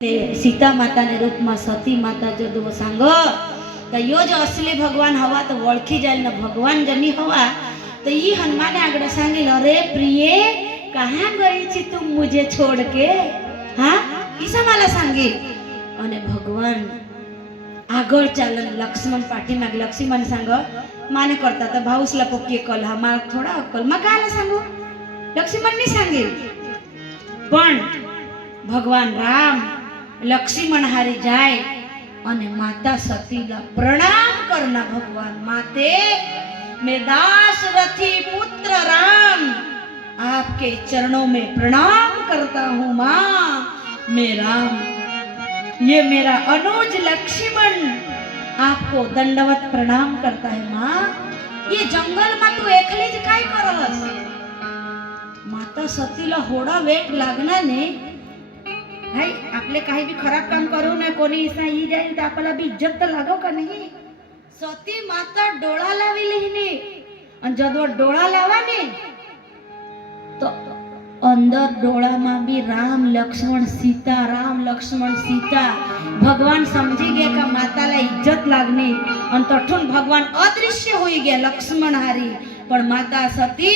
सीता माता ने रूप में सती माता जो दो सांग तो यो जो असली भगवान हवा तो ओळखी जाए न भगवान जनी हवा तो ये हनुमान आगड़ सांगिल, अरे प्रिय कहाँ गई थी तुम मुझे छोड़ के, हाँ ईसा मला सांगिल। अने भगवान आगळ चालन लक्ष्मण पाठीमाग लक्ष्मण सांग माने करता तो भाऊसला पोकी कल हमारा थोड़ा अक्कल मा काला सांगू लक्ष्मण ने सांगिल। पण भगवान राम लक्ष्मण हारी जाए अने माता सतीला प्रणाम करना, भगवान माते मैं दासरथी पुत्र राम आपके चरणों में प्रणाम करता हूँ माँ। मैं राम ये मेरा अनुज लक्ष्मण आपको दंडवत प्रणाम करता है माँ। ये जंगल में तू एकली ज काय करस? माता सतीला होड़ा वेट लागना ने भाई आपले काही भी खराब काम करू ना कोणी ईसा ही जाईल तर आपल्याला भी इज्जत तर लागो का नहीं? सती माता डोळा लावी लेने आणि जब डोळा लावा ने तो अंदर डोळा में भी राम लक्ष्मण सीता राम लक्ष्मण सीता भगवान समझी गया का माता ला इज्जत लागने आणि तठून भगवान अदृश्य होई गया लक्ष्मण हारी। पण माता सती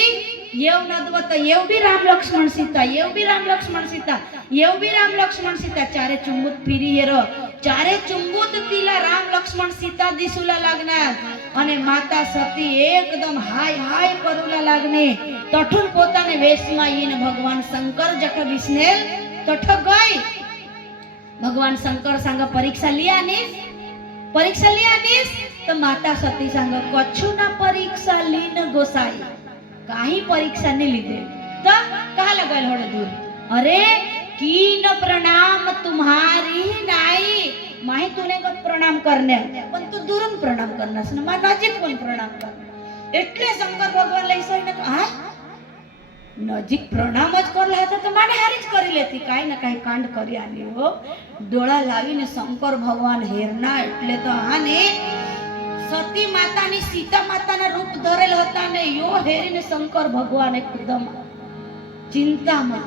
येव नदवत येव भी राम लक्ष्मण सीता येव भी राम लक्ष्मण सीता येव भी राम लक्ष्मण सीता चारे चुंबुत फिरी हेरो चारे चुंबुत तिला राम लक्ष्मण सीता दिसूला लागणार अने माता सती एकदम हाय हाय करूला लागने। तठून पोताने वेशमा येईन भगवान शंकर जख विस्नेल तठ गई। भगवान शंकर सांग परीक्षा लिया नीस तो माता सती सांग कछु ना परीक्षा लीन गोसाई काही परीक्षा नहीं लीधे तो कहा लगल होड़े दूर, अरे कीन प्रणाम तुम्हारी नाई माही तूने को प्रणाम करने पण तू दूरून प्रणाम करना न मा नजीक पण प्रणाम कर। एटले शंकर भगवान लई सईने हा नजीक प्रणाम ज करला हता तो माने हारी ज करी लेती काई ना काई कांड करी आली हो। डोळा लावीने शंकर भगवान हेरना एटले तो हाने सती माता ने सीता माता ना रूप धरेल होता ने यो हेरीने शंकर भगवान एकदम चिंता में